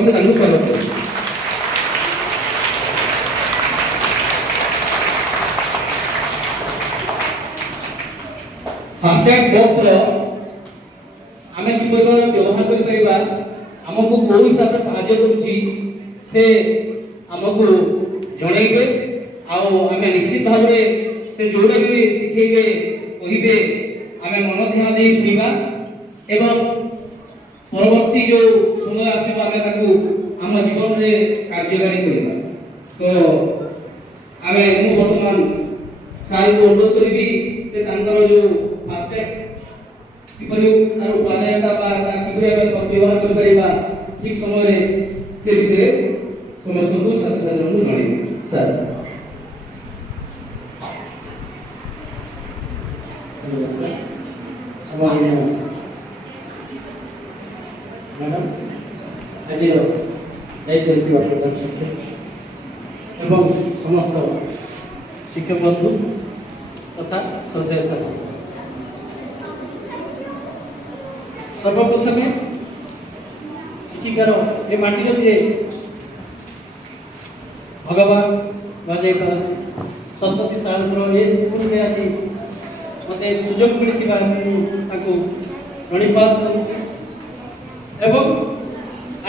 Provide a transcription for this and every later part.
ସମସ୍ତେ ତାଙ୍କୁ ସ୍ୱାଗତ କରୁ। फास्टैग बॉक्स आमे किपर व्यवहार कर परिबा हमको को हिसाब से सहायता करूची से हमको जणैबे आ आमे निश्चित भाव में से जोड़ा भी सिखेबे कहिबे आमे मन ध्यान दे सुनिबा एवं परवर्ती जो समय आसीबा आमे ताकू हम जीवन रे कार्यकारी करबा। तो आमे मु वर्तमान सारी को अनुरोध करबी से तांकर जो फास्टैग किपरि तार उपादेयता बा किपरि आमे सब व्यवहार कर परिबा ठीक समय रे से विषय समस्त को छात्र छात्री को जणाइबे। सर मैडम आज दायित्व एवं समस्त शिक्षक बंधु तथा श्रद्धेय छात्र सर्वप्रथमे किछिकार ए माटी जे भगवान राजेकर सतपति साहब ए स्कूल में आसी मते सुयोग मिलथिबा ताको धन्यवाद करूँ एवं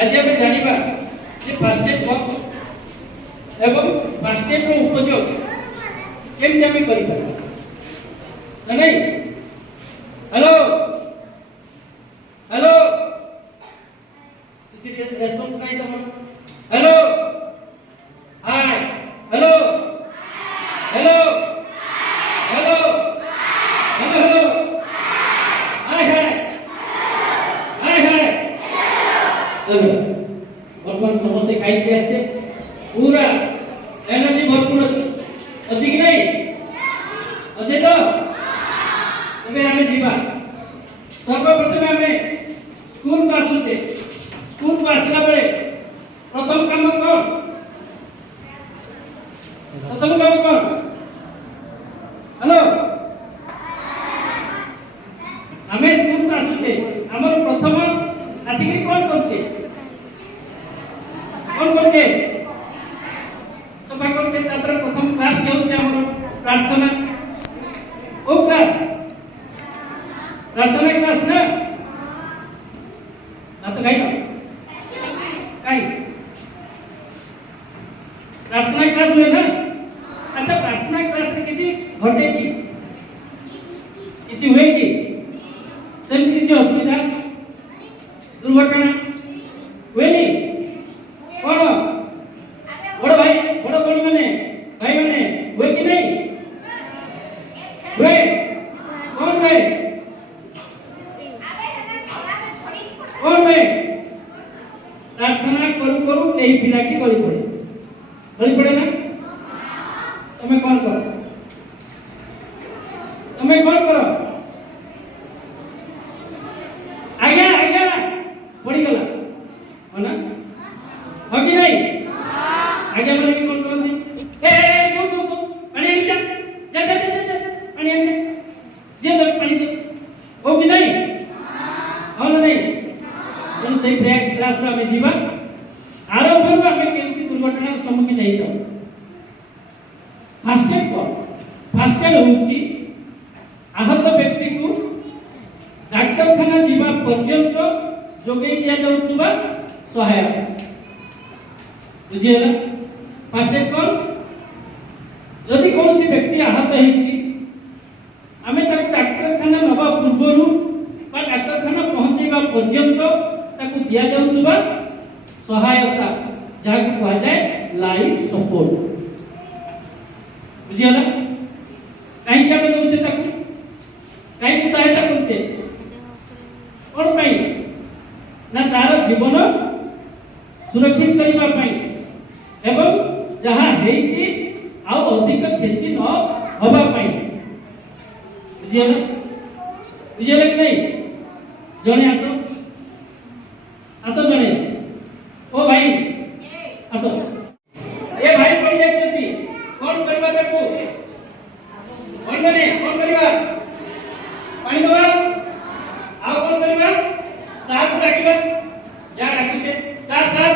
आज आम जानिबा जे फास्टैग बॉक्स एवं फास्टैग रो उपयोग केमति आम करि पारबा नहीं। हेलो हेलो किसी रेस्पॉन्स नहीं तो hello hi hello hello hello hello hello hi hi hi hi वर्तमान समस्त खाई के आते पूरा एनर्जी भरपूर अच्छी कि नहीं अच्छे तो तबे हमें जीवा सर्वप्रथम हमें स्कूल को आसुचे स्कूल को आसला बेले प्रथम काम कौन हेलो हमें स्कूल को आसुचे हमर प्रथम आसिक कौन करछे सफा करछे तापर प्रथम क्लास हेउचे हमर प्रार्थना ओ क्लास प्रार्थना क्लास ना तो कहीं प्रार्थना क्लास हुए ना। अच्छा प्रार्थना क्लास में किसी घटे की किसी हुए की सेम किसी असुविधा दुर्घटना हुए नहीं कौन बड़ भाई बड़ बड़ी माने भाई माने हुए कि नहीं हुए कौन हुए कौन हुए प्रार्थना करू करू कई पिला की गली पड़े ना तुम्हें कौन करो आज्ञा पड़ी गला हो ना हो कि नहीं आज्ञा बोले कि कौन करो ए तू पानी जा जा जा जा पानी आ जे तो पानी दे हो कि नहीं हो ना नहीं तेणु से ब्रेक क्लास में जीवा आरंभ में हमें केमती दुर्घटना सम्मुखीन नहीं हो। फास्टैग होउची आहत व्यक्ति को डाक्तरखाना जीवा पर्यंत जोगई दिया जाउतबा सहायक बुझियला। फास्टैग कौन यदि कौन सी व्यक्ति आहत हेची आमे ताक डाक्तरखाना नबा पूर्वरु बा डाक्तरखाना पहुंचेबा पर्यंत ताकू दिया जाउतबा सहायता जहाँ को कहा जाए लाइफ सपोर्ट बुझियला। कहीं क्या में दूसरे तक कहीं सहायता करते कौन पाई ना तार जीवन सुरक्षित करबा पाई एवं जहाँ हेची आ अधिक क्षति न होबा पाई बुझियला कि नहीं जने आसो जने ओ भाई आसो ए भाई पड़ी जाती कौन करबा ताकू कौन बने कौन करबा पानी दबा आ कौन करबा साथ राखिबा जा राखिते साथ साथ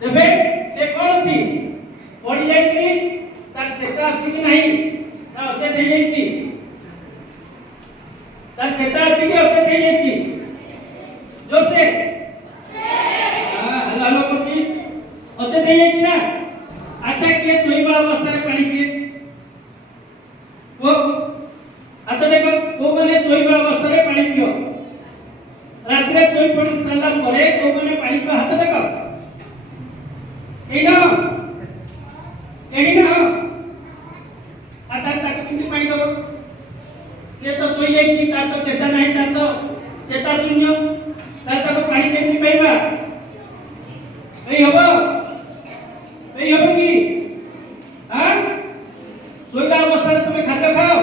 तेबे से कोन अछि पड़ी जाई कि तार चेता अछि कि नहीं ना अचे दे जाई छी तार चेता अछि कि अचे दे जाई छी जोर से हां हेलो कोकी अचे दे जाई छी ना अच्छा के सोईबा अवस्था रे पानी पिए वो आता देखो को माने सोईबा अवस्था रे पानी पियो रात रे सोई पड़ी सल्ला परे को माने पानी पियो हाथ देखो एना एना आता ताके किंती पानी दबो से तो सोई जाई छी तार तो चेता नहीं तार तो चेता शून्य तार तो पानी केमती पाइबा एई हबो की हां सोईला अवस्था रे तुमे खाद्य खाओ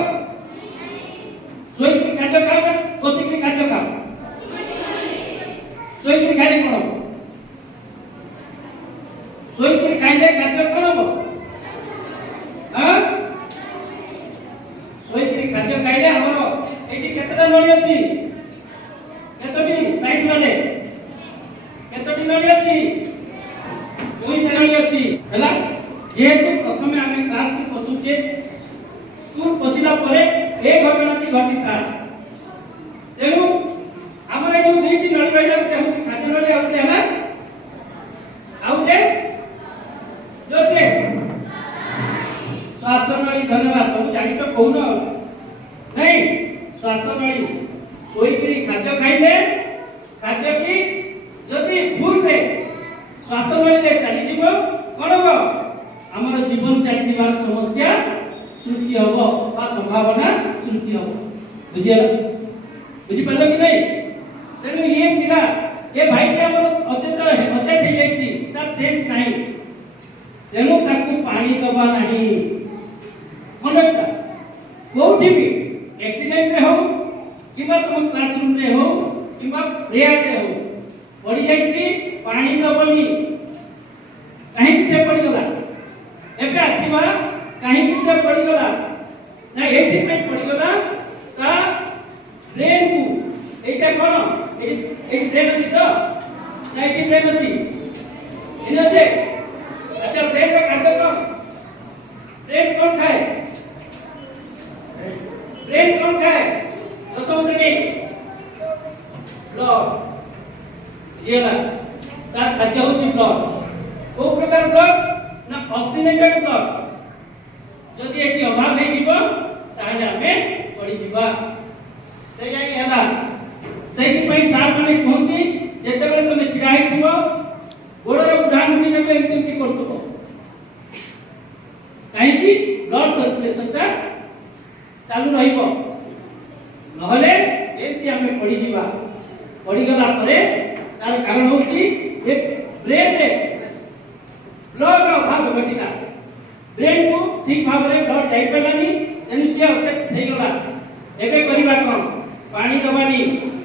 सोई की खाद्य खाओ ना कोसी की खाद्य खाओ सोई की खाली कोन सोई की खाइले खाद्य कोन हो हां सोई की खाद्य खाइले हमरो एठी केतटा नळी अछि केतटी साइड वाले केतटी नळी अछि दुई नळी अछि हला जेहेतु प्रथमे आमे क्लास की पसुचे तू पसिला परे ए घटनाटी घटिता तेनु हमरा जो दुईटी नळी रहिला ते होछि खाद्य नळी आउते हला आउते जोसे श्वास नळी धन्यवाद सब जानि तो कहू न नहीं श्वास नळी सोई करी खाद्य खाइले खाद्य की जदी भूल से श्वास नळी रे चली जीवो कोन हो हमर जीवन चली जीवार समस्या सृष्टि होबो बा संभावना सृष्टि होबो बुझियला बुझि पड़लो कि नहीं तेनु ये पिला ये भाई के हमर अचेत हे जाईची तार सेंस नहीं तेनु ताकू पानी दबा नहीं मनटा कोठी भी एक्सीडेंट रे हो किबा तुम क्लासरूम रे हो किबा प्रेयर रे हो पड़ी जाईची पानी दबनी कहीं से पड़ी गला एबे आसीबा कहीं से पड़ी गला ना एथि में पड़ी गला का ब्रेन को एटा कोन एक ब्रेन अछि तो ना एथि ब्रेन अछि एने अछि अच्छा ब्रेन रे खाद्य कोन ब्रेन कोन खाए ब्रेन कोन खाए दसम श्रेणी ब्लड येला तार खाद्य होछि ब्लड को प्रकार ब्लड ना ऑक्सीनेटेड ब्लड जदि एठी अभाव हे जीव ताले हमें पड़ी जीवा से जाई हला सेहि पई सार माने कहंती जेते बेले तमे छिड़ा हेतिबो गोड़र उठान उठी नेबे एमती करतबो काहे कि ब्लड सर्कुलेशन ता चालू रहिबो नहले एमती हमें पड़ी जीवा पड़ी गला परे तार कारण होची ए ब्रेन रे ब्लड रो भाग घटिला ब्रेन को ठीक भाव रे ब्लड जाई पेलानी तेनु से अफेक्ट થઈ ગલા एबे करिबा कोन पानी दबानी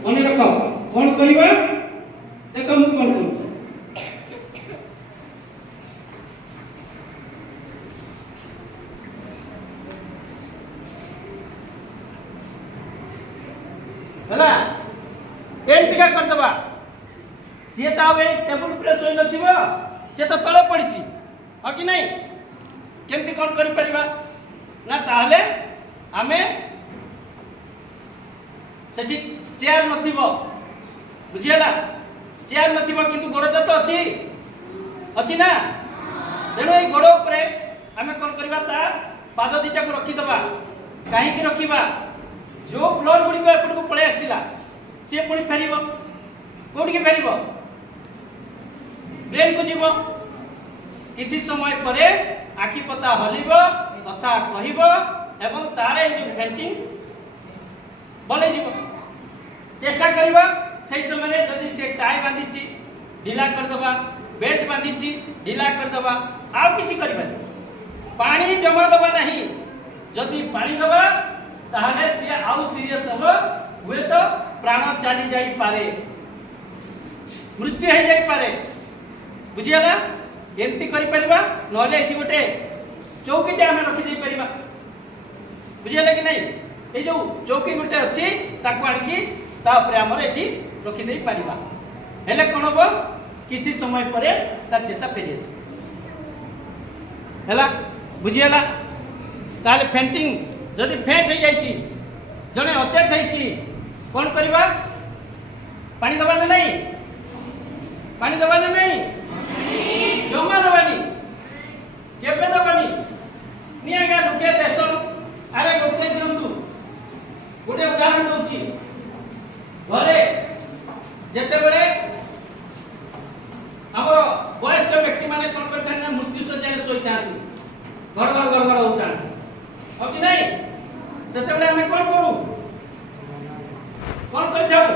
मने रखो कोन करिबा देखो मु कोन करू होला एंती का कर दबा से तावे टेबल ऊपर सोई नथिबो से तो तळे पड़िछि ह कि नहीं केमती कोन करि परिबा ना ताहले हमें सेठी चेयर नथिबो बुझियला चेयर नथिबो किंतु गोड़टा तो अछि अछि ना तेणु ए गोड़ ऊपर हमें कोन करबा ता पाद दिटा को रखि दबा काहे कि रखिबा जो ब्लड गुडी को एपट को पळे आस्तिला से पुणी फेरिबो कोठी के फेरिबो ब्रेन को जीवो किछि समय परे आखि पता हलिबो कथा कहिबो एवं तारे जो पेंटिंग बोले जीवो चेष्टा करबा सही समय रे जदी से टाई बांधीची ढीला कर दबा बेल्ट बांधीची ढीला कर दबा आ किछि करबा पानी जमा दबा नहीं जदी पानी दबा ताहले से आउ सीरियस हो हुए तो प्राण चली जाई पारे मृत्यु हो जाई पारे बुझियाला एमती करि परिबा नले एठी गोटे चौकीटे आमे रखि दे परिबा बुझियाला कि नहीं ए जो चौकी गोटे अछि ताको आनी की ता ऊपर हमर एठी रखि दे परिबा हेले कोन हो किसी समय परे तार चेता फेरी आस है बुझीगला ताले फेंटिंग जदि फेंट हो जाइए जड़े अचेत होती कौन करवा पानी दबा ना नहीं पानी दबा ना नहीं जमा दबानी केबे दबानी नहीं आगे लोके देश अरे लोके दिंतु गोटे उदाहरण दूची घरे जिते बड़े हमर वयस्क व्यक्ति माने कोन करथान ना मृत्यु सज्जा रे सोई थांती गड़ गड़ होता हो कि नहीं जते बड़े हमें कोन करू कोन कर जाऊ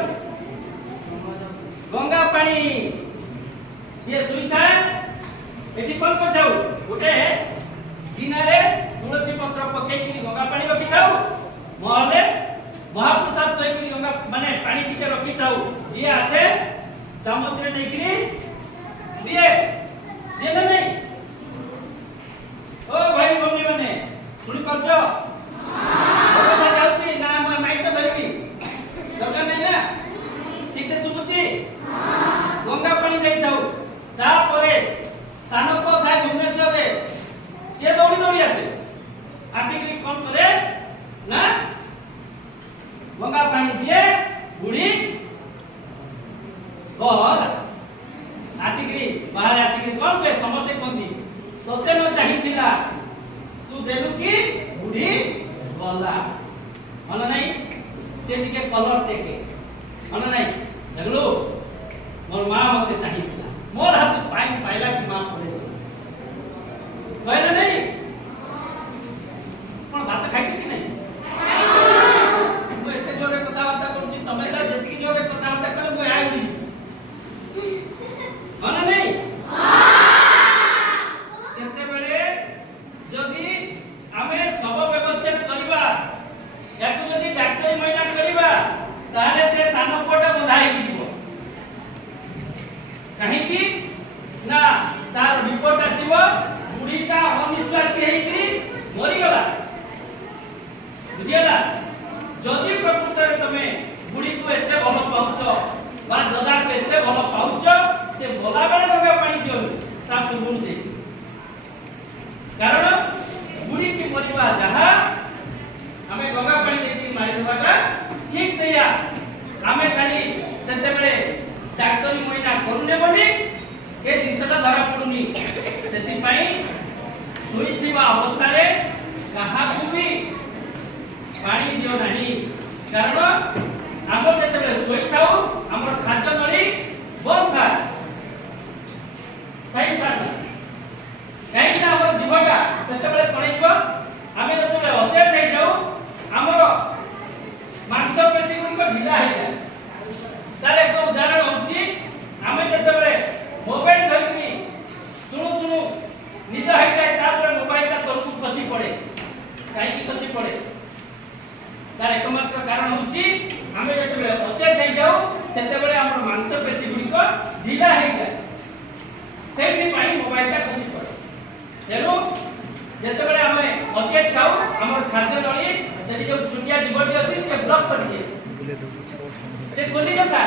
गंगा पानी ये सोई था एटी कोन कर जाऊ गोटे किनारे तुलसी पत्र पके कि गंगा पानी रखि थाऊ मोहले महाप्रसाद थई गंगा माने पानी टिके रखि थाऊ जे आसे चामच रे नेकरी दिए दिए ना नहीं ओ भाई मम्मी माने सुनी परछो কথা যাଉଛି না মই মাইক ধরবি দরকার নাই না ঠিক সে শুভুছি গঙ্গা পানি দেই যাও তারপরে সানক থাই ভুবনেশ্বরে সে দৌড়ি দৌড়ি আসে আসিকি কোন করে না গঙ্গা পানি দিয়ে বুড়ি গল आसिकरी बाहर आसिकरी कौन पे समझते कोंती तोते न चाहिथिला तू देलु की बुढ़ी गला मन नहीं से टिके कलर टेके मन नहीं देखलु मोर मां मते चाहिथिला मोर हाथ पाइन पाइला की मां पड़े कहले नहीं कोन भात खाइछ कि नहीं मु एते जोरे कथा बार्ता करूची तमे त जति जोरे कथा बार्ता कर मु आइली मन नहीं सेते बेले जदि आमे सब व्यवस्था करबा याकु जदि डाक्टर महीना करबा ताले से सानपटा बधाई दिबो काहे कि ना तार रिपोर्ट आसीबो बुढ़ीटा अनिश्वासी हेकरी मरि गला बुझियला जदि प्रकृत रे तमे बुढ़ी को एते भलो पाउछ बा दादा को एते भलो पाउछ से बोला बेले गंगा पानी दियो ता पूर्व दे कारण बुढ़ी की मरिबा जहा हमें गंगा पानी देती मारी देबाटा ठीक से या हमें खाली सेते बेले डाक्टरी महीना करूने बनी ए जिनसटा धरा पडुनी सेति पई सुई थीबा अवस्था रे कहा को भी पानी दियो नाही कारण हम जेते बेले सोई थाउ हमर खाद्य नली बंद था सही साथ कहीं ना हमर जीवटा सेते बेले पड़ैबो हमें जेते बेले अचेत થઈ जाऊ हमर मांस पेशी गुडी को ढीला हो जाए तारे को उदाहरण होची हमें जेते बेले मोबाइल धरकी सुनु सुनु निदा हो जाए तापर मोबाइल का तलकु खसी पड़े काई की खसी पड़े तार एकमात्र कारण होची हमें जेते बेले अचेत થઈ जाऊ सेते बेले हमर मांस पेशी गुडी को ढीला हो जाए सेठी पाई मोबाइल का खसी पड़े तेरो जेते बेले हमें अचेत खाऊ हमर खाद्य नली सेठी जो छुटिया जीवटी अछि से ब्लॉक कर दिए से कोली कथा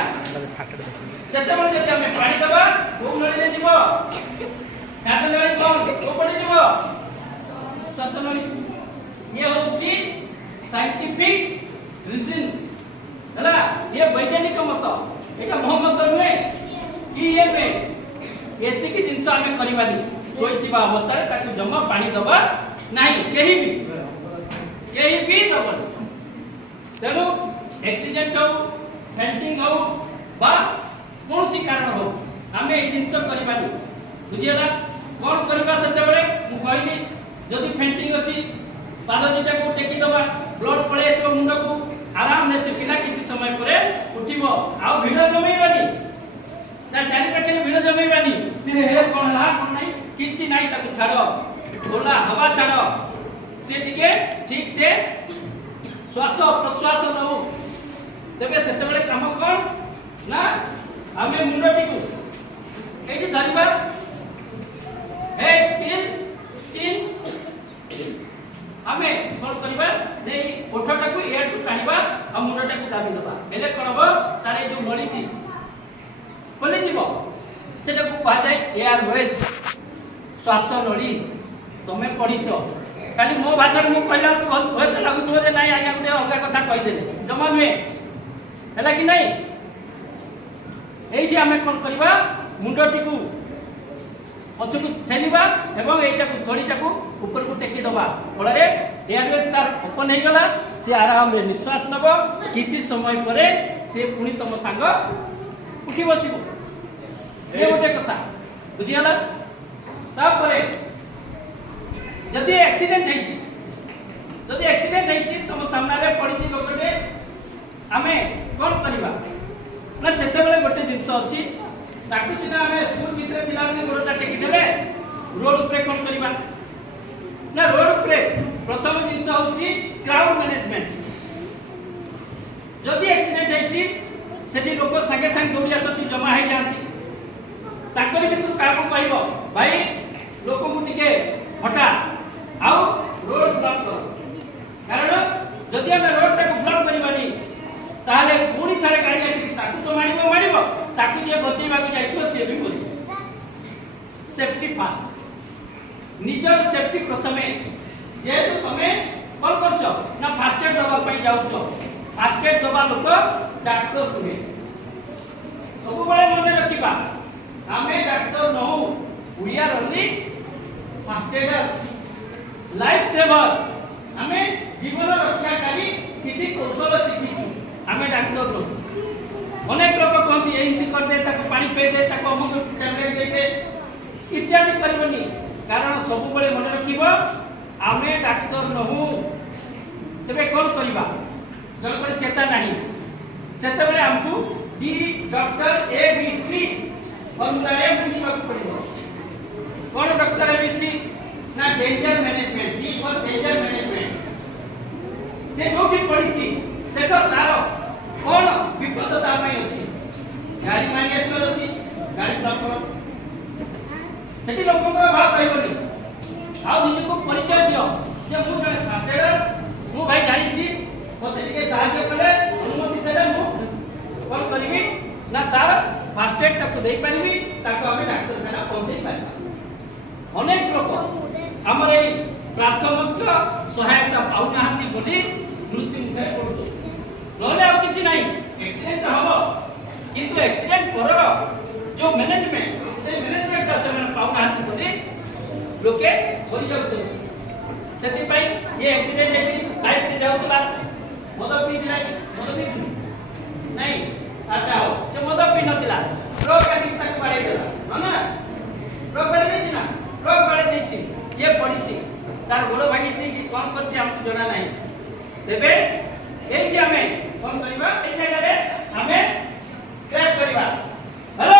सेते बेले जेते हमें पानी दबा वो नली ने जीवो खाद्य नली कोन को पड़ी जीवो सस नली ये होची साइंटिफिक रीजन हला ये वैज्ञानिक मत एटा मोहम्मद ने कि ये में एति की जिंस हमें करिबानी सोइथिबा अवस्था रे ताकि जम्मा पानी दबा नहीं केही भी दबन तेनु एक्सीडेंट हो फेंटिंग हो बा कोनसी कारण हो हमें ए जिंस करिबानी बुझियला कोन करबा सेते बेले मु कहली जदि फेंटिंग अछि पाद दिटा को टेकी दबा ब्लड पळे आसो मुंड को आराम ने से पिला किछि समय परे उठिबो आ भिड़ जमेइबानी ता चारि पाखे भिड़ जमेइबानी हे कोन ला कोन नहीं किछि नहीं ताको छाड़ो खोला हवा छाड़ो से टिके ठीक से श्वास प्रश्वास नउ तबे सेते बेले काम कोन ना हमें मुंड टिकु एटी धरिबा हे तीन चिन हमें कोन करबा नै ओठटा को एड को काढिबा आ मुंडटा को दाबी दबा हेले कोन हो तारे जो मळीटी खोली जीवो सेटा को कहा जाए एयरवेज श्वास नली तुम पढ़ीच खाली मो भाषा को कहला बहुत भय लगुव जे नाई आज्ञा गोटे अलग कथा कहीदेले जमा नुहे है कि नहीं ये आम कौन करवा मुंडटी को पछकू ठेलिबा एवं एटा को थोड़ीटा को ऊपर को टेकी दबा फल एयरवेज तार ओपन हो गला सी आराम रे निश्वास नब किछि समय परे से पुणी तुम सांग उठी बसिबो ये गोटे कथा बुझीगला तापरे जदि एक्सीडेंट है तुम सामने रे पड़ी लोकटे आमे कौन करवा ना से गोटे जिनस अच्छी ताकू सीना आमे स्कूल भीतर जिला में गोड़टा टेकी देले रोड ऊपर कौन करवा ना रोड ऊपर प्रथम जिनस होची क्राउड मैनेजमेंट जदि एक्सीडेंट है सेठी लोक संगे संगे दौड़ी आसती जमा हो जाती ताकरी भी तू काको कहबो भाई लोक को टिके हटा आउ रोड ब्लॉक कर कारण जदि हम रोड टाको ब्लॉक करबानी ताले पूरी थारे गाड़ी आसी ताकू तो मारिबो ताकू जे बचेबा को जाइतो से भी बचे सेफ्टी फर्स्ट निजर सेफ्टी प्रथमे जे तो तमे कॉल करछो ना फास्ट एड दबा पई जाउछो फास्ट एड दबा लोक डॉक्टर तुमे सब बळे मने रखिबा आमे डॉक्टर नहु we are only first aider life saver आमे जीवन रक्षाकारी किछि कौशल शिखिछु आमे डॉक्टर नो अनेक लोक कहती एमती कर दे ताको पानी पे दे ताको अमुक टैबलेट दे दे इत्यादि करबनी कारण सब बळे मन रखिबो आमे डॉक्टर नहु तबे कोन करबा जन पर चेता नाही सेते बळे हमकु D doctor A B C formula ए लिखिबा पड़िबो कोन डॉक्टर ए बी सी ना danger management D for danger management से जो भी पढ़ी देखो तार कौन विपद तापाई अछि गाड़ी मानी आसर अछि गाड़ी ब्लॉक करो सेठी लोकଙ୍କର भाव कहबनी आ निजे को परिचय दियो जे मु जने फास्टेडर मु भाई जानि छी मते टिके सहायता करे अनुमति देले मु कोन करबी ना तार फास्टेड तक देई परिबी ताको हम डॉक्टर खाना पहुंचाई पाइबा अनेक लोक हमर ए प्राथमिक सहायता पाउ नाहंती बोली मृत्यु मुखे पड़ुछ नहले आ किछि नाही एक्सीडेंट हबो किंतु एक्सीडेंट परर जो मैनेजमेंट से मैनेजमेंट से मन पाउ नाहंती बोली लोके होई जाउछ सेति पई ये एक्सीडेंट हेति बाइक रे जाउतला मद पी दिला मद पी नहीं अच्छा हो जे मद पी नतिला रोग आसी तक बाडे देला ना रोग बाडे देछि ना रोग बाडे देछि ये पड़ीछि तार गोड़ भागीछि कि कोन करछि हमकु जणा नाही तेबे एछि हमें कोन करबा ए जगह रे हमें क्लैप करबा हेलो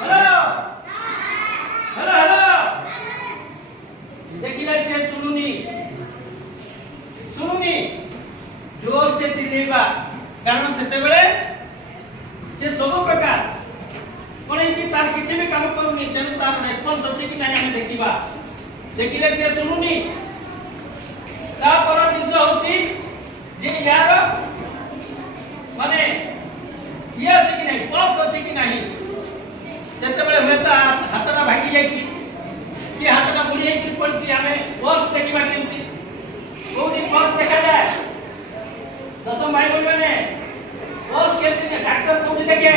हेलो हेलो हेलो देखिला से सुनुनी जोर से चिल्लेबा कारण सेते बेले से सब प्रकार कोन एछि तार किछि भी काम करूनी तेनु तार रेस्पॉन्स अछि कि नाही हमें देखिबा देखिले से सुनुनी ता पर जिंस होछि जे यार माने ये अछि कि नाही पल्स अछि कि नाही सेते बेले होता हातटा भागी जाई छी कि हातटा मुड़ी हेकि पड़छि हमें पल्स देखिबा केमति कोनी पल्स देखा जाय दसम भाई बोलबे ने पल्स केमति डॉक्टर कोनी देखे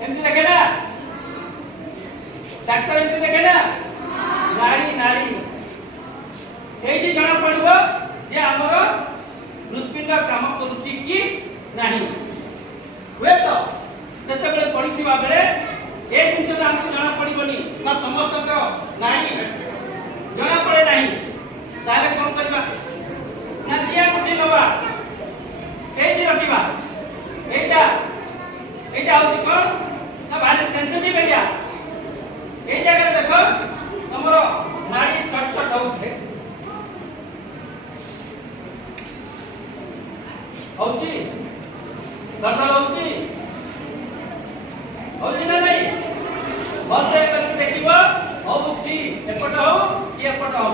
केमति देखे ना डॉक्टर एमती देखे ना नाड़ी नाड़ी एठी जणा पड़िबो जे हमर हृदपिंड काम करूची कि नाही हुए तो सेते बेले पड़िथिबा बेले ए जिंस हमकु जणा पड़िबनी ना समस्त नाड़ी जणा पड़े नाही ताले कोन करबा ना दिया मुठी नबा एठी रखिबा एटा होची कोन ना भारी सेंसिटिव एरिया ए जगह देखो हमरो नाड़ी छट छट होउछे होउची दर्द होउची होउची ना नहीं भलसे करके देखिबो होउची एपट हो कि एपट हो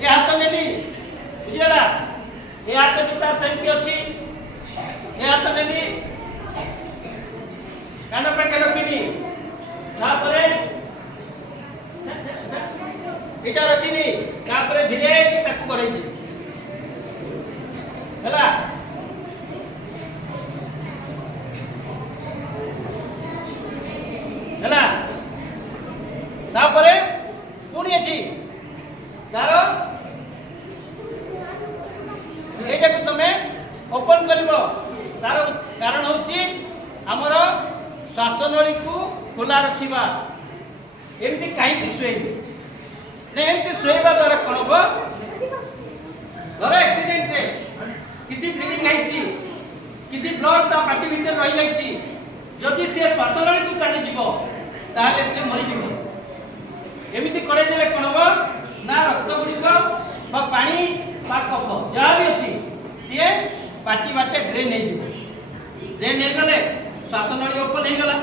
ए हाथ नेली बुझिला ए हाथ भी तार सेमती अछि हाथ नेली कान पाखे रखिनी तापरे इटा रखिनी तापरे धीरे कि ताकू बढ़ाई देली हला हला तापरे पुणी अछि तारो एटा को तमे ओपन करिवो तारो कारण होची हमर श्वासनळी को खुला रखिबा एमती काई कि सोइबे ने एमती सोइबा द्वारा कोन हो धर एक्सीडेंट रे किछि ब्लीडिंग आइछि किछि ब्लड ता पाटी भीतर रहि जाइछि जदि से श्वासनळी को चढ़ी जीवो ताले से मरि जीवो एमिति करे देले कोन हो ना रक्त गुड़िक बा पानी बा कफ जहाँ भी अच्छी सी पाटी बाटे ड्रेन हो ड्रेन हो गले श्वासनळी ओपन हो गला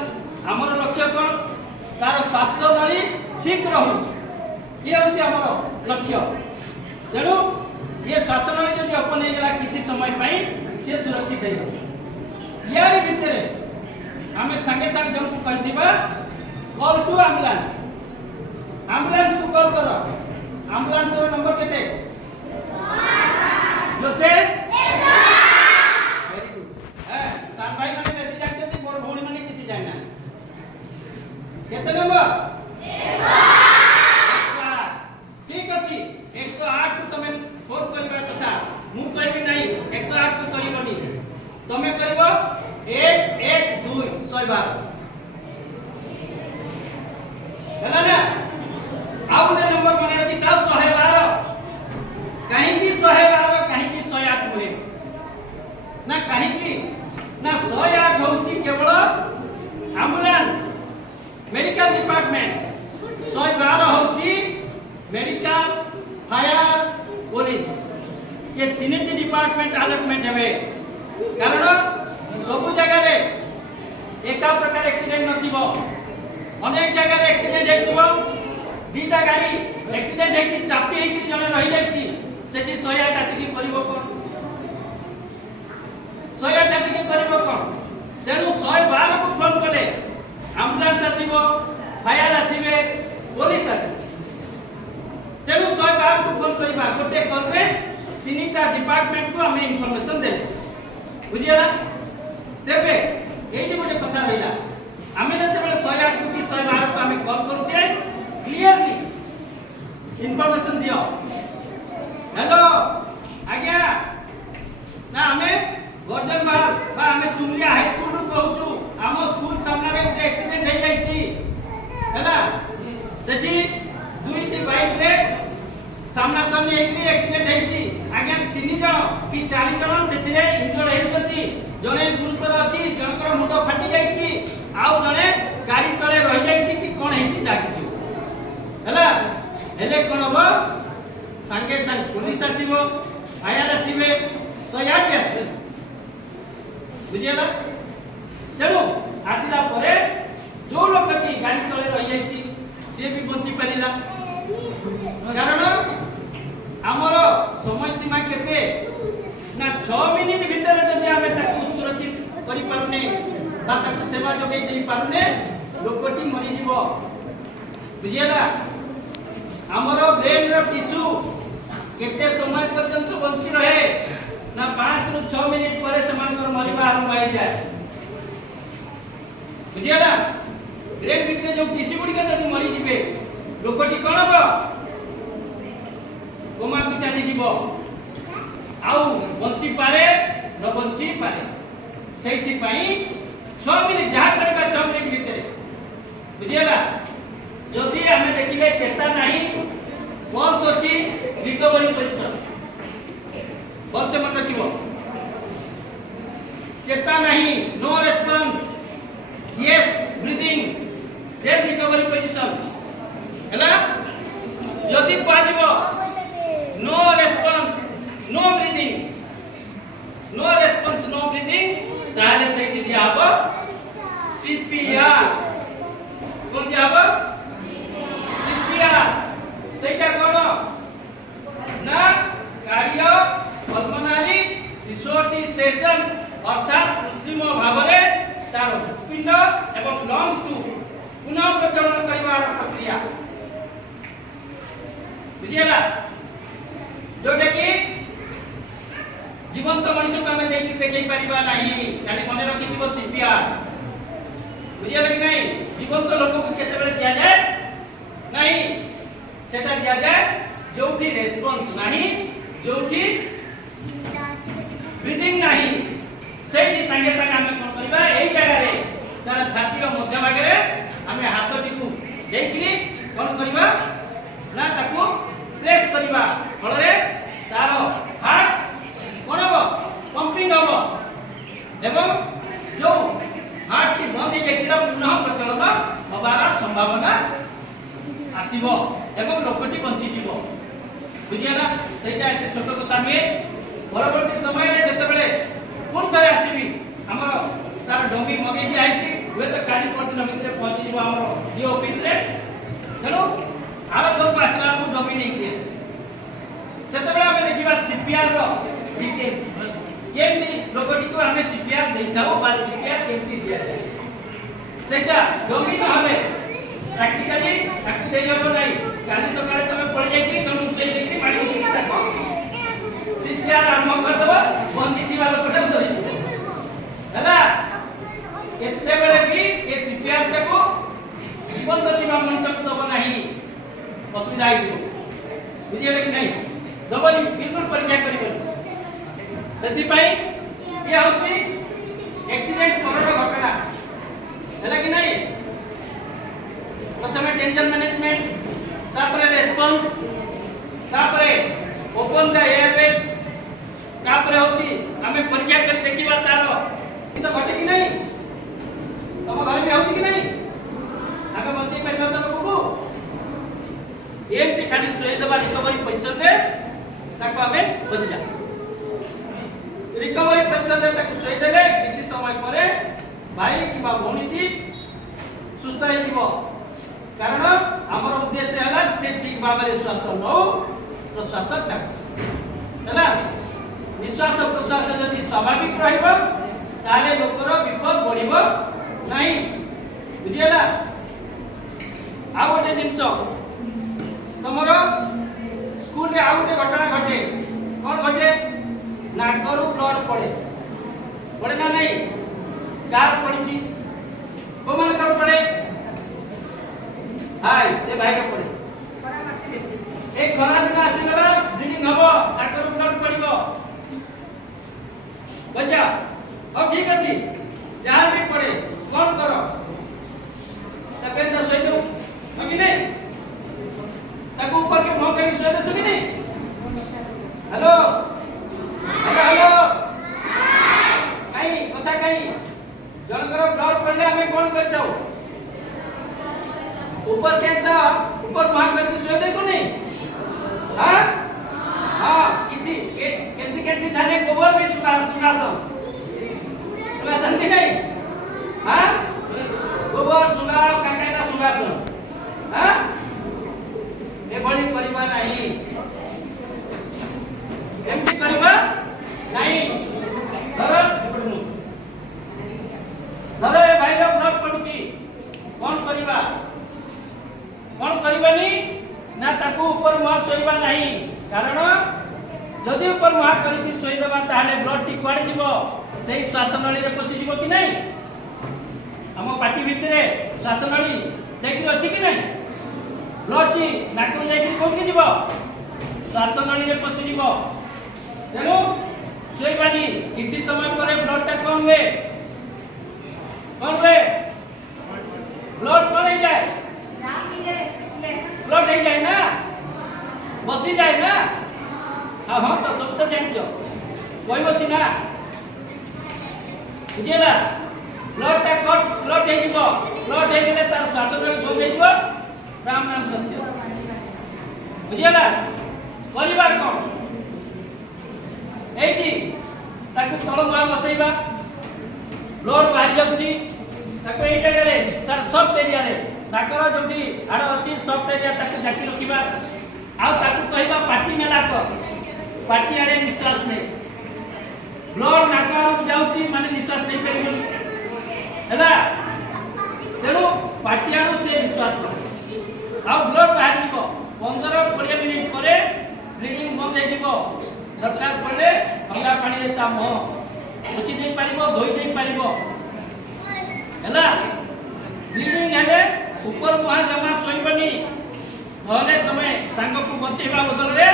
आमर लक्ष्य कौन तार श्वासनळी ठीक रहू ये हूँ आमर लक्ष्य तेणु ये श्वासनळी जब ओपन हो गला किसी समय पाई सी सुरक्षित हो यार भितर आम सांगे सांगे जन को कहथिबा कॉल टू एम्बुलेंस एम्बुलेंस को कॉल करो एम्बुलेंस रो नंबर केते जो से वेरी गुड सान भाई माने बेसी जानते मोर भौणी माने किछि जाना केते नंबर 108 ठीक अछि 108 को तमे फोन करबा कथा मु कहबी नहीं 108 को करिवनी तमे करबो 112 112 ହେଲା ନା ଆଉ ଗୋଟେ ନମ୍ବର ମନେ ରଖି ତା 112 କାହିଁକି 112 କାହିଁକି 108 ନୁହେଁ ନା କାହିଁକି ନା 108 ହେଉଛି କେବଳ ଆମ୍ବୁଲାନ୍ସ ମେଡିକାଲ ଡିପାର୍ଟମେଣ୍ଟ 112 ହେଉଛି ମେଡିକାଲ फायर पुलिस ये तीनटी डिपार्टमेंट अलॉटमेंट हेबे कारण सब जगह रे एका प्रकार एक्सीडेंट नथिबो अनेक जगह रे एक्सीडेंट हेतिबो दीटा गाड़ी एक्सीडेंट हेछि चापी हेकि जने रहि जाइछि सेठी 108 आसिकि करिवो कोन 108 आसिकि करिवो कोन तेनु 112 को फोन कले एम्बुलेंस आसीबो फायर आसीबे पुलिस आसीबे तेनु 112 को फोन करिबा गोटे कॉल रे तीनटा डिपार्टमेंट को हमें इंफॉर्मेशन देले बुझियला तेबे एठी गोटे कथा रहिला हमें जते बेले 108 को कि 112 को हमें कॉल करूचे क्लियरली इंफॉर्मेशन दियो हेलो आज्ञा ना हमें गर्जन माल बा हमें चुमलिया हाई स्कूल नु कहूछु हम स्कूल सामने रे गोटे एक्सीडेंट हो जाइछि हैला सेठी दुईटी बाइक रे सामना सामने एकली एक्सीडेंट हेछि आज्ञा 3 जण कि 4 जण सेठी रे इंजर्ड हेछथि जने गुरुतर अछि जनकर मुंड फाटी जाइछि आउ जने गाड़ी तळे रहि जाइछि कि कोन हेछि जाकिछु हैला हेले कोन हो संगे संग पुलिस आसीबो फायर आसीबे 108 भी आसीबे बुझियला तेनु आसीला परे जो लोकटी गाड़ी तळे रहि जाइछि से भी बंची परिला कारण हमर समय सीमा केते ना 6 मिनिट भीतर जदि हमें ताकू सुरक्षित करि पारुने बा ताकू सेवा जोगै देई पारुने लोकटी मरि जीवो बुझियला हमर ब्रेन रो टिश्यू केते समय पर्यंत बंची रहे ना 5 रु 6 मिनिट परे समानकर मरिबा आरंभ हो जाए बुझियला ब्रेन भीतर जो टिश्यू गुडी के जदि मरि जिवे लोकटी कोन हो कोमा को चली जीवो आउ बंची पारे न बंची पारे सेठी पई 6 मिनिट जा करबा 6 मिनिट भीतर बुझियला जदि हमें देखिले चेता नहीं पल्स अछि रिकवरी पोजीशन पल्स मन रखिबो चेता नहीं no response yes breathing then recovery position हैला जदि पाजिबो no response no breathing no response no breathing ताले सेठी दिया हबो सीपीआर कोन दिया हबो सीपीआर सेटा कोन ना कार्डियो पल्मोनरी रिसोर्टिसेशन अर्थात ଭାବରେ ତାର ପିଣ୍ଡ ଏବଂ ଲଙ୍ଗ୍ସକୁ ପୁନଃ ପ୍ରଚଳନ କରିବାର ପ୍ରକ୍ରିୟା ବୁଝିହେଲା ଯୋଉଟା କି জীবন্ত মনুষ্যকে আমি দেখেই পারিবা নাই খালি মনে রাখিথিব সিপিআর বুঝিলে কি নাই জীবন্ত লোককে কেতেবেলে দিয়া যায় নাই সেটা দিয়া যায় যোউঠি রেসপন্স নাই যোউঠি ব্রিদিং নাই সেইটি সাঙ্গে সাঙ্গে আমি কোন করিবা এই জায়গায় তার ছাতির মধ্য ভাগে আমি হাতটিকু দেইকি কোন করিবা না তাকু প্রেস করিবা ফলরে তার হার্ট কোন হব পম্পিং হব এবং जो हार्ट की बंद हो पुनः प्रचलित हबार संभावना आसीबो एवं लोकटी बंची जीवो बुझियाला सेटा एते छोट कथा नुहे परवर्ती समय रे जते बेले कोन थरे आसीबी हमर तार डोमी मगे दिया आइछि हुए तो काली परदिन भितर पहुंची जीवो हमर डी ऑफिस रे चलो आरो तो आसला को डोमी नै केस जते बेले हम देखिबा सीपीआर रो डिटेल्स केमती लोकटी को हमें सीपीआर देइथाओ बा सीपीआर केमती दिया जाय सेटा डोमी न हमें प्रैक्टिकली ताकू देई हबो नै काली सकाळे तमे पळि जाइछि तनु सेई देकी माडी उठी ताको सीपीआर आरंभ कर दबो बंदी दिवा लोकटा धरि हला केते बेले भी ए सीपीआर ताको जीवंत जीवा मनुष्य को दबो नाही असुविधा आइबो बुझिले कि नै दबनी बिल्कुल परीक्षा करिबो सेति पई ये होछि एक्सीडेंट परर घटना हला कि नै प्रथमे टेंशन मैनेजमेंट तापरे रेस्पॉन्स तापरे ओपन द एयरवेज तापरे होछि हमें परीक्षा करि देखिबा तारो इस घटे कि नै तम घर में होछि कि नै हमें बच्चे पे जाता लोगो एमती खाली सोई दबा रिकवरी पैसा दे ताको हमें बस जा रिकवरी पैसा दे ताको सोई देले किछि समय परे भाई किबा भौणीटी सुस्थ हो जीवो कारण हमर उद्देश्य हला से ठीक भाबरे श्वास नो प्रश्वास छाड़ हला निश्वास प्रश्वास यदि स्वाभाविक रहइबो ताले लोकर विपद बढ़िबो नाही बुझियला आ गोटे जिंस तमर स्कूल रे आ गोटे घटना घटे कोन घटे नाकरू ब्लड पड़े पड़े ना नहीं कार पड़ी कोमन कर पड़े हाय से भाई रे पड़े एक घरा दिन आसी गला ब्लीडिंग हबो नाकरू ब्लड पड़िबो बच्चा अब ठीक अछि जहां भी पड़े कोन करो तके तो सोई दो हम नहीं तक ऊपर के मुंह करी सोई दे सकी नहीं हेलो हेलो हेलो काई कथा काई जण करो ब्लड पड़ले हमें कोन कर जाओ ऊपर के था ऊपर वहां करके सोई दे को नहीं हां हां किछि केछि जाने गोबर भी सुना बोला संति नहीं हां गोबर सुना काकाना सुना हां ए बड़ी परिवार नहीं एमती करबा नहीं धर भाई रो ब्लड पडुची कोन करबानी ना ताकू ऊपर मुहा सोइबा नहीं कारण जदि ऊपर मुहा करिकि सोइ देबा ताले ब्लड टी कुआडे जीवो सेही श्वासनळी रे पसि जीवो कि नहीं हम पाटी भितरे श्वासनळी देखि अछि कि नहीं ब्लड टी नाकु जाइकि कोन कि जीवो श्वासनळी रे पसि जीवो तेनु सोइबानी किछि समय परे ब्लड टा कोन हुए ब्लड कोन हो जाए ब्लड हो जाए ना बसी जाए ना हां हां तो सब तो जानछो कोई बसी ना बुझेला ब्लड टा कट ब्लड हे जीवो ब्लड हे गेले तार श्वासनळी बंद हे जीवो राम नाम सत्य बुझेला परिवार कोन एठी ताकू तळ मुआ बसैबा ब्लड बाहर जाउची ताकू एटा करे तार सब एरिया रे नाकर जोटी हाड़ अछि सब एरिया ताकू जाकी रखिबा आ ताकू कहबा पाटी मेला को पाटी आड़े निश्वास नै ब्लड नाकर जाउची माने निश्वास नै करिबो ता मुह पोछि दे पारिबो धोई दे पारिबो हैला ब्लीडिंग हेले ऊपर मुहा जमा सोइबनी नहले तमे सांग को बचेबा बदल रे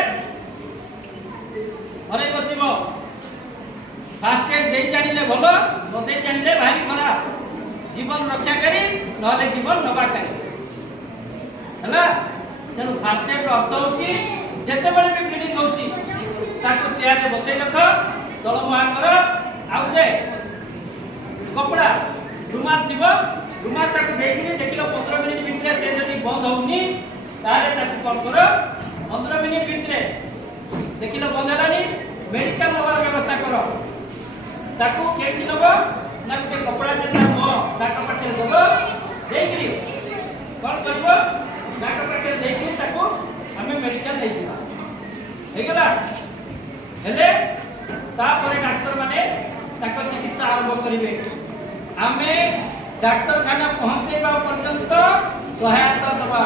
घरे बसिबो फास्ट एड दे जानिले भलो न दे जानिले भारी खराब जीवन रक्षा करी नहले जीवन नबा करी हैला तेणु फास्ट एड अर्थ होची जेते बळे भी ब्लीडिंग होची ताको चेयर रे बसै रख तळ मुहा कर आउ जे कपड़ा रुमाल थिबो रुमाल ताको देखिने देखिलो 15 मिनिट भितरे से जदी बंद होउनी तारे ताको कॉल करो 15 मिनिट भितरे देखिलो बंद हलानी मेडिकल नबर व्यवस्था करो ताको केटी नबो ना के कपड़ा देता मो ताका पटे देबो देखिरि कोन करबो ताका पटे देखि ताको हमें मेडिकल ले जिबा हे गेला हेले तापरे डाक्टर माने ताको चिकित्सा आरंभ करिवे आमे डाक्टर खाना पहुंचेबा पर्यंत सहायता दबा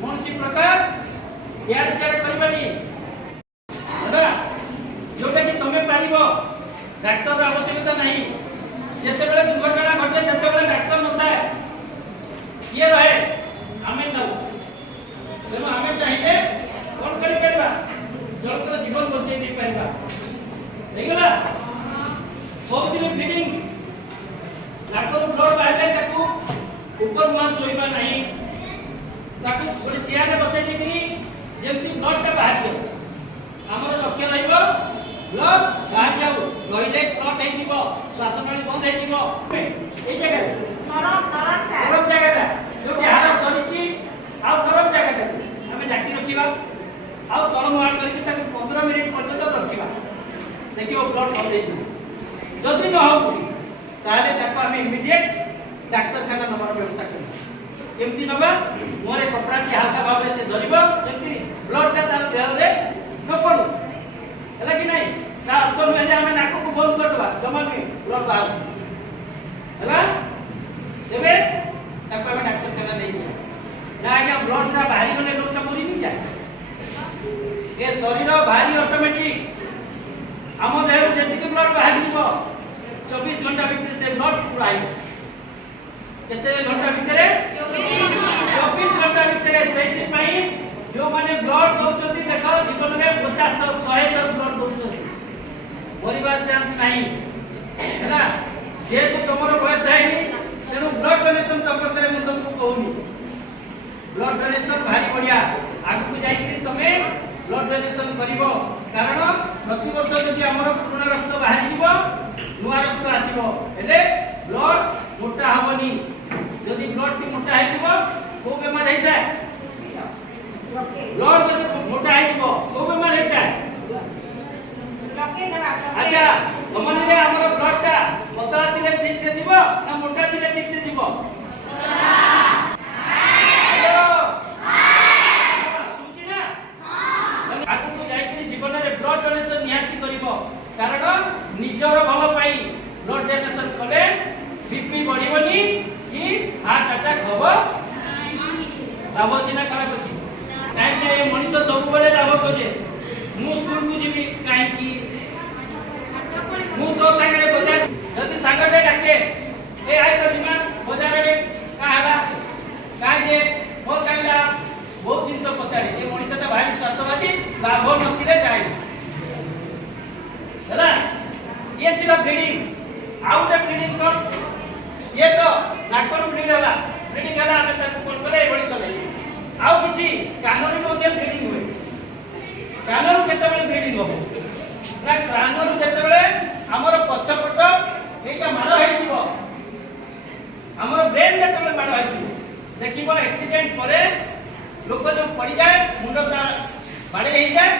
कौन प्रकार यार सेड करबनी सदा जोटा कि तमे पाइबो डाक्टर रो आवश्यकता नहीं जैसे बेले दुर्घटना घटे सेते बेले डाक्टर नथा किए रहे आमे जाऊ तेनो आमे चाहिए कौन करि परबा जलकर जीवन बचाई दे परबा देखला बहुत दिन ब्लीडिंग डाक्टर ब्लड बाहर ताकू ऊपर मुआ सोइबा नहीं ताकू गोटे चेयर रे बसै देखिनी जेमती ब्लड टा बाहर जाऊ हमर लक्ष्य रहइबो ब्लड बाहर जाऊ रहिले क्लॉट हे जीवो श्वास नली बंद हे जीवो ए जगह नरम जगह जो कि हार सरिची आ नरम जगह हमें जाकी रखिबा आ तळ मुआ करके ताकू 15 मिनिट पर्यंत रखिबा देखिबो ब्लड बंद हे जीवो जदी न हो ताले ताको हमें इमीडिएट डाक्टर खाना नंबर व्यवस्था करी केमती नबा मोरे कपड़ा की हल्का भाव से धरिबो जेमती ब्लड ता तार देह रे न पडू हला कि नहीं ता अर्थ में जे हमें नाक को बंद कर दबा जमा नहीं ब्लड बाहर हला देबे ताको हमें डाक्टर खाना नहीं ना या ब्लड रा बाहरी गले लोग का मरी नहीं जाए ए शरीर बाहरी ऑटोमेटिक हम देह जेति के ब्लड बाहर जीवो 24 घंटा भीतर से ब्लड पूरा आई केते घंटा भीतर 24 घंटा भीतर सेति पई जो माने ब्लड दउचती देखो जीवन में 50 तक 100 तक ब्लड दउचती परिवार चांस नहीं हैला जे तो तमरो बयस हैनी तेनु ब्लड डोनेशन संपर्क रे मैं तुमको कहूनी ब्लड डोनेशन भारी बढ़िया आगु जाई कि तमे ब्लड डोनेशन करिवो कारण प्रति वर्ष जदि हमर पुराना रक्त बाहर जीवो नुआ रक्त आसीबो हेले ब्लड मोटा हबनी जदि ब्लड की मोटा है जीवो को बेमार है जाय ब्लड जदि मोटा है जीवो को बेमार है जाय अच्छा हमने रे हमर ब्लड टा पतला थिले ठीक से जीवो ना मोटा थिले ठीक से जीवो जीवन रे ब्लड डोनेशन निहाती करिवो कारण निजर भल पाई ब्लड डोनेशन कले बीपी बढ़िबनी कि हार्ट अटैक होबो लाभ चिना करा कछि काहे के मनुष्य सब बेले लाभ खोजे मु स्कूल को जीवी काहे कि मु तो संगे बजार जदी संगटे डाके ए आइ तो जिमा बजार रे का हला काहे जे हो काइला बहुत जिंस पचारे ए मनुष्यटा भारी स्वार्थवादी लाभ नथिले जाय हैला ये चिला ब्लीडिंग आउट ऑफ ब्लीडिंग कोन ये तो नाकरू ब्लीड हला ब्लीडिंग हला हमें ताको कोन करे बड़ी करे आउ किछि कानरी मध्ये ब्लीडिंग होय कानरू केते बेले ब्लीडिंग होबो ना कानरू जेते बेले हमर पछपट एटा मार हेइ जीवो हमर ब्रेन जेते बेले मार हेइ जीवो देखिबो एक्सीडेंट परे लोक जो पड़ी जाए मुंड तार बाड़े हेइ जाए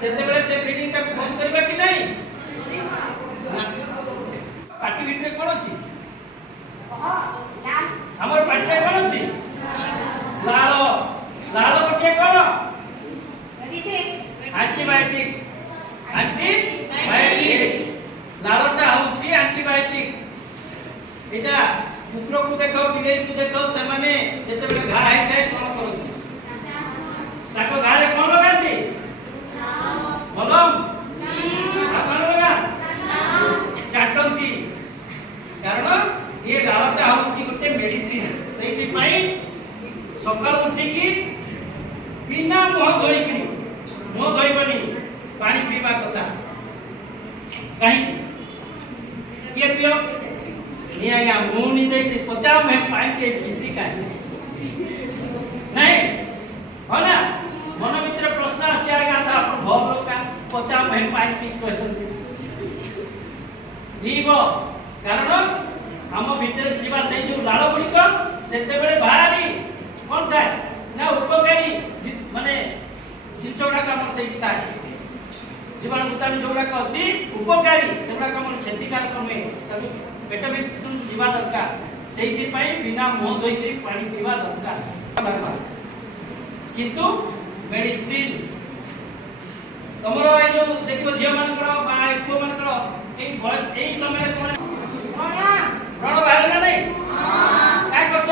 सेते बेले से ब्लीडिंग का बंद करबा कि नहीं पार्टी भीतर कोन अछि हमर पार्टी रे कोन अछि लाल लाल गोटे कोन एंटीबायोटिक लालटा होछि एंटीबायोटिक एटा कुकुर को देखो बिलाई को देखो से माने जेते बेले घा हेइ जाए कोन करथि ताको घा रे कोन लगाती मलम आ कोन लगा मेडिसिन सेठी पाई सकाळ उठी की बिना मुह धोई की मुह धोइबनी पानी पीवा कथा कहीं किए पियो नहीं आया मुंह नहीं दे पचा में पानी के किसी का नहीं हो ना मन भीतर प्रश्न आके आगे आता अपन भव का पचा में पानी की क्वेश्चन दीबो कारण हम भीतर जीवा से जो लाड़ गुड़िक सेते बेले बाहरी कौन था ना उपकारी माने जिनसोडा काम से थाए जीवाणु भूताणु जोड़ा अच्छी उपकारी सेगुड़ा कम क्षतिकारक नुहे सब पेट भीतर जीवा दरकार से बिना मुह धोई पानी पीवा दरकार किंतु मेडिसिन तुमर जो देखो झील मान पुओ मान समय रण बाहर ना नहीं काय करछ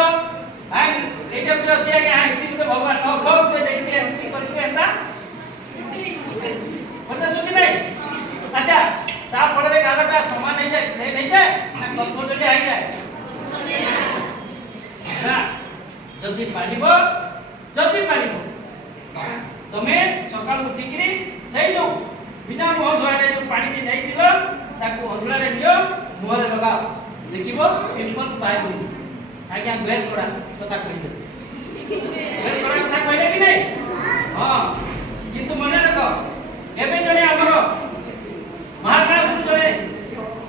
हां एटा तो अछि आगे हां इति तो भगवान न खो पे देखि एमती करके एंदा पता सुनि नहीं अच्छा ता पड़े गालटा समान नहीं जाए नहीं जाए ना कंट्रोल आई जाए ना जल्दी पारिबो तमे सकाळ उठिकरी सही जो बिना मुह धोइले जो पानी के नहीं दिलो ताको अंधुला रे लियो मुह रे लगाओ देखिबो पिंपल्स बाहर होई आज्ञा वेट करा कथा कहि वेट करा कथा कहले कि नहीं हां किंतु मने रखो एबे जने हमरो महाकाश जने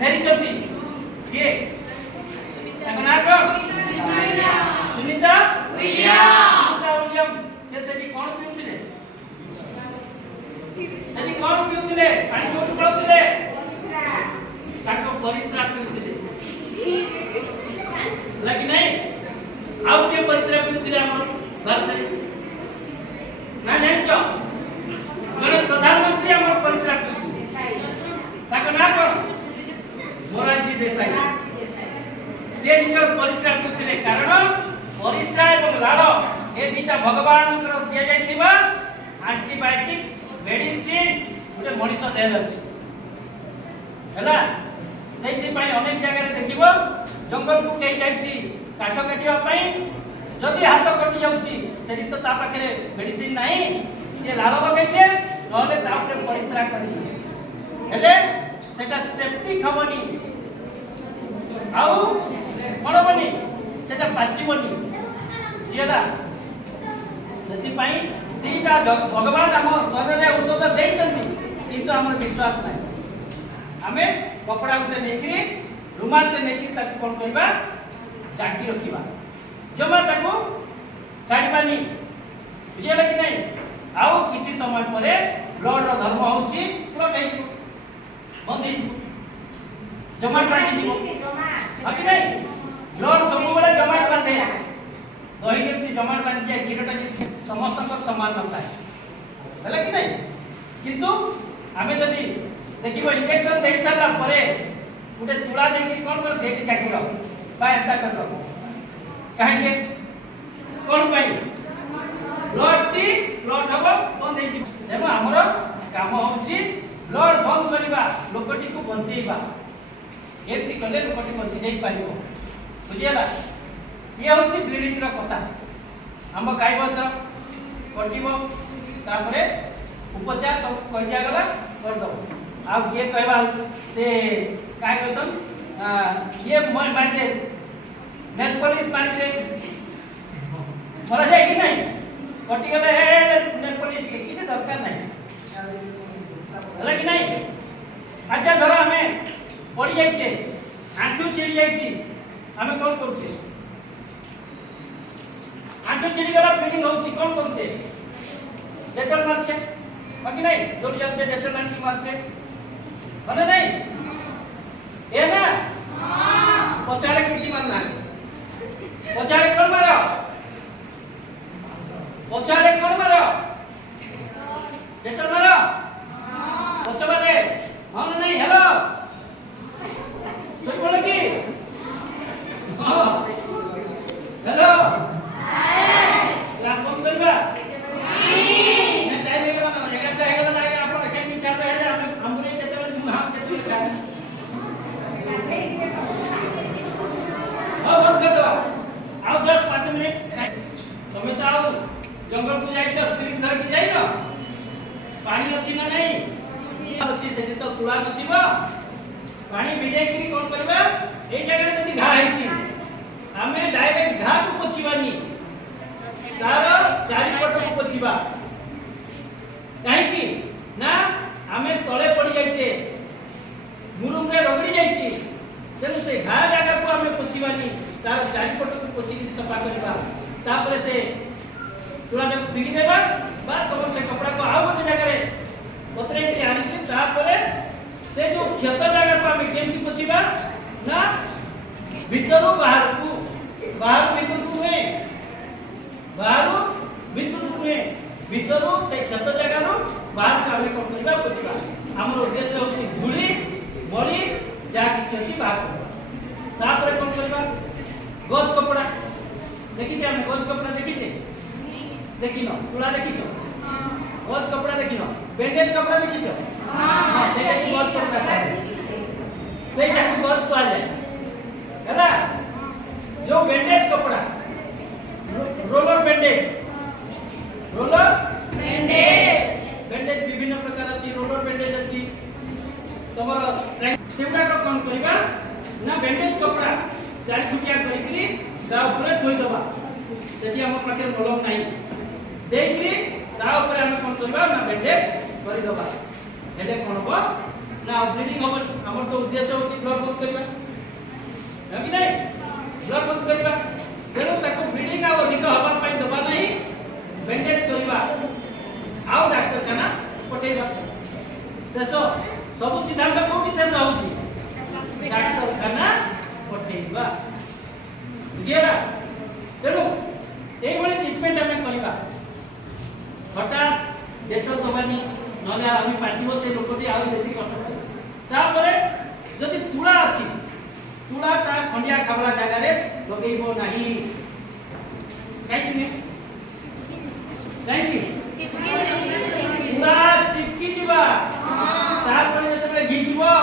फेरी चती के ताको ना को सुनीता विलियम से सेठी कोन पिउतिले सेठी कोन पिउतिले पानी कोन पळुतिले ताको परिश्रा पिउतिले लगी नहीं आउ के परिश्रम पिउतिले हमर भारत ना नहीं छ जने प्रधानमंत्री हमर परिश्रम ताको ना कोन मोरारजी देसाई जे निकर परिश्रम पिउतिले कारण परिश्रा एवं लाड़ ए दीटा भगवान दिया जाइथिबा एंटीबायोटिक मेडिसिन गोटे मनीष देह है से अनेक जगह देखिबो जंगल को कई जाइछि काठ काटिया पई जदि हाथ कटि जाउछि सेठी तो ता पाखरे मेडिसिन नाही से लाल लगाई दे नले ता ऊपर परिश्रा करी हेले सेटा सेफ्टी खबनी आउ कोन बनी सेटा पाचिबनी जेला सेठी पई तीटा भगवान हम शरीर रे औषध देइछन्ति किंतु हमर विश्वास नाही आमे कपड़ा उठे नेकरी रुमाल ते नेकरी तक कोन करबा जाकी रखिबा जमा ताको छाड़ीबानी बुझेला कि नहीं आउ किछि समय परे ब्लड रो धर्म होउची ब्लड है बंदी जमा बांधी दिबो कि नहीं ब्लड सब बेले जमा बांधे दही जेमती जमा बांधी जाय किरटा समस्त को समान नता है कि नहीं किंतु आमे जदी देखिबो इंजेक्शन दे सारा परे गुटे तुला दे कि कोन कर देटी चाकी रो बा एता कर दो काहे जे कोन पई ब्लड हबो बंद हे जी जेमा हमरो काम होउची ब्लड बंद करिबा लोकटी को बंचेइबा एती कले लोकटी बंची जाई पाइबो बुझियला ये होउची ब्लीडिंग रो कथा हम गाय बच्चा कटिबो तापरे उपचार तो कहि दिया गला कर दो आप ये कहबा से काय कसम ये मन बांधे नेल पॉलिश पानी से भरा जाए कि नहीं कटि गले हे नेल पॉलिश के किछ दरकार नहीं हला कि नहीं अच्छा धरो हमें पड़ी जाई छे आंटू चिड़ी जाई छी हमें कोन करू छे आंटू चिड़ी गला फीडिंग होउची कोन करू छे डेटल मार छे बाकी नहीं जोर जाते डेटल मार के मार छे भने नहीं ए ना हां पचाड़े किछि मारना पचाड़े कोन मारो पचाड़े कोन मारो डेटल मारो हां पचाड़े हां नहीं हेलो सोई बोले की हां हेलो हाय क्लास बंद करबा नहीं ना टाइम हे गला ना 11 हे गला ना आपण के की चार हे हमरे केते बजे हम केते खाए हां बंद कर दो जंगल को जाइछ स्त्री धर के जाइनो पानी अछि ना नहीं अछि से तो तुला नथिबो पानी भिजाई करी कोन करबा ए जगह रे जदी घा हैछि हमें डायरेक्ट घा को पोछिबानी तार चारि पट को पोछिबा काहे की ना हमें तळे पड़ी जाइछे मुरुम रे रगड़ी जाइछि सेनु से घा जगह को हमें पोछिबानी तार चारि पट को पोछि के सफा करबा तापर से तुला जब पीड़ी देबा बा तब से कपड़ा को आउ गोटे जगह रे बतरे के आनिछि तापर से जो क्षत जगह को हमें केमती पोछिबा ना भीतर बाहर को भीतर को है बाहर भीतर को है भीतर से क्षत जगह रो बाहर का हमें कोन करबा पोछिबा हमर उद्देश्य होछि धूली मली जा कि चची बाहर करबा तापर कोन करबा गज कपड़ा देखि छे हम गज कपड़ा देखि छे देखिनो तुला देखिछो गज कपड़ा देखिनो बैंडेज कपड़ा देखिछो हां सेटा को गज कपड़ा कहै सेटा को गज कहै जाय हैला जो बैंडेज कपड़ा रोलर बैंडेज बैंडेज विभिन्न प्रकार अछि रोलर बैंडेज अछि तमर सेटा को कोन करबा ना बैंडेज कपड़ा चारि फुटिया करिकरी ता ऊपर थोइ दबा सेठी हमर पाखे मलम नाही देखि ता ऊपर हम कोन करबा ना बैंडेज करि दबा हेले कोन हो ना ब्लीडिंग हमर हमर तो उद्देश्य होछि ब्लड बंद करबा है कि नहीं ब्लड बंद करबा तेनो ताको ब्लीडिंग आ अधिक हवा पाई दबा नहीं बैंडेज करबा आउ डॉक्टर खाना पठेबा शेष सब सिद्धांत कोठी शेष होछि डॉक्टर खाना पठेबा बुझेला तेनो एई भली ट्रीटमेंट हमें करबा हठात डेटल दबानी नले आमी पाचिबो से लोकटी आउ बेसी कष्ट पाए तापरे जदि तुळा अछि तुळा ता खंडिया खाबला जागा रे लगेइबो नाही काई कि तुळा चिपकी दिबा तारपरे जतबे घिचबो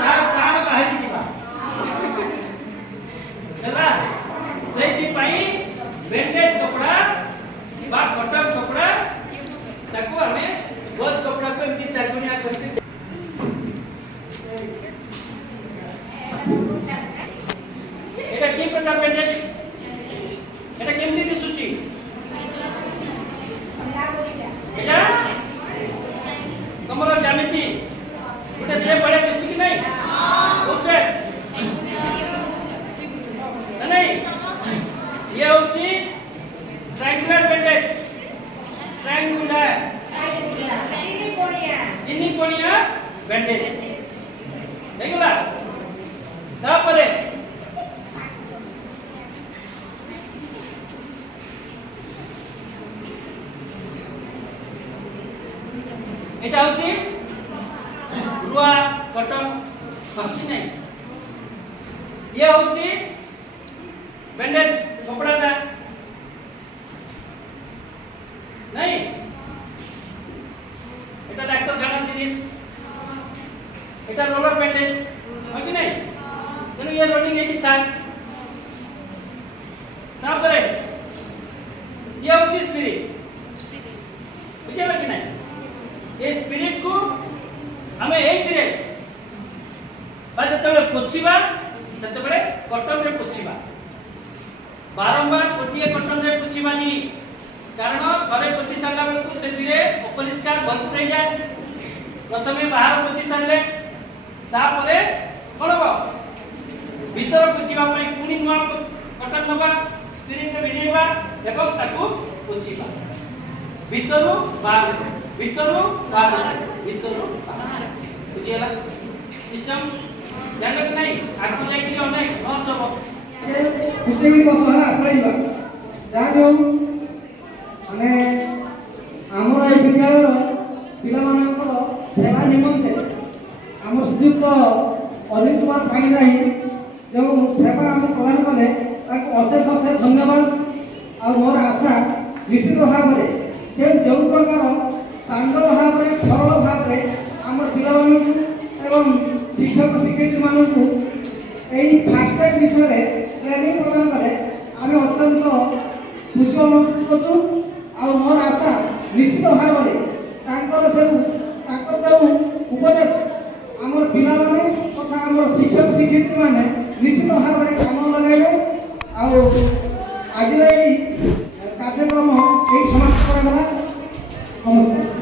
तार प्राण बाहरी दिबा हैला सेठी पई बैंडेज कपड़ा बा कटक कपड़ा ताको हमें गज कपड़ा को एमती चारगुनिया करके एटा की प्रकार बैंडेज एटा केमती दिसुची एटा तमरो ज्यामिति गोटे से बड़े दिसुची कि नहीं उसे नहीं ये होची ट्रायंगुलर बैंडेज ट्रायंगुलर चिनी कोनिया बैंडेज देखला तापरे एटा होची रुआ कटन बाकी नहीं ये होची बैंडेज कपड़ा ना नहीं এটা ডাক্তার খানার জিনিস এটা রোলার ব্যান্ডেজ হয় কি নাই তেন ये রোলিং এটি থাক তারপরে ये হচ্ছে স্পিরিট বুঝলা কি নাই এই স্পিরিট को हमें এইଥିରେ বা যেତେବେଳେ ପୋଛିବା ସେତେବେଳେ କଟନ ରେ ପୋଛିବା बारंबार गोटिए कटन रे पोछिबानी कारण थरे पोछि सारला बेलकु सेतिरे अपरिष्कार भरपूर हो जाए प्रथमे बाहर पोछि सारले तापरे कोन हो भीतर पोछिबा पई पुनी नुआ कटन नबा स्पिरिट रे भिजेबा एवं ताकू पोछिबा भीतरु बाहर भीतरु बाहर बुझियला सिस्टम जानले कि नहीं आगु लागी अनेक नर्स हो कितने मिनट बस है पळैबा जानो माने हमर ए विद्यालय पिला मानकर सेवा निमंते हम सुजुक्त अनिल कुमार पाणिग्राही जो सेवा हम प्रदान कले ताको अशेष अशेष धन्यवाद और मोर आशा निश्चित भाव में से जो प्रकार प्रांजल भाव में सरल भाव में हमर पिला एवं शिक्षक शिक्षयित्री मानकु এই ফার্স্ট এড বিষয়ে ট্রেনিং প্রদান করে আমি অত্যন্ত খুশি অনুভব করছি ଆଉ ମୋର ଆଶା ନିଶ୍ଚିତ ଭାବରେ ତାଙ୍କର ଯେଉଁ ଉପଦେଶ ଆମର ପିଲାମାନେ ତଥା ଆମର ଶିକ୍ଷକ ଶିକ୍ଷୟିତ୍ରୀମାନେ ନିଶ୍ଚିତ ଭାବରେ କାମ ଲଗାଇବେ। ଆଉ ଆଜିର ଏହି କାର୍ଯ୍ୟକ୍ରମ ଏଇ ସମାପ୍ତ କରାଗଲା। ନମସ୍କାର।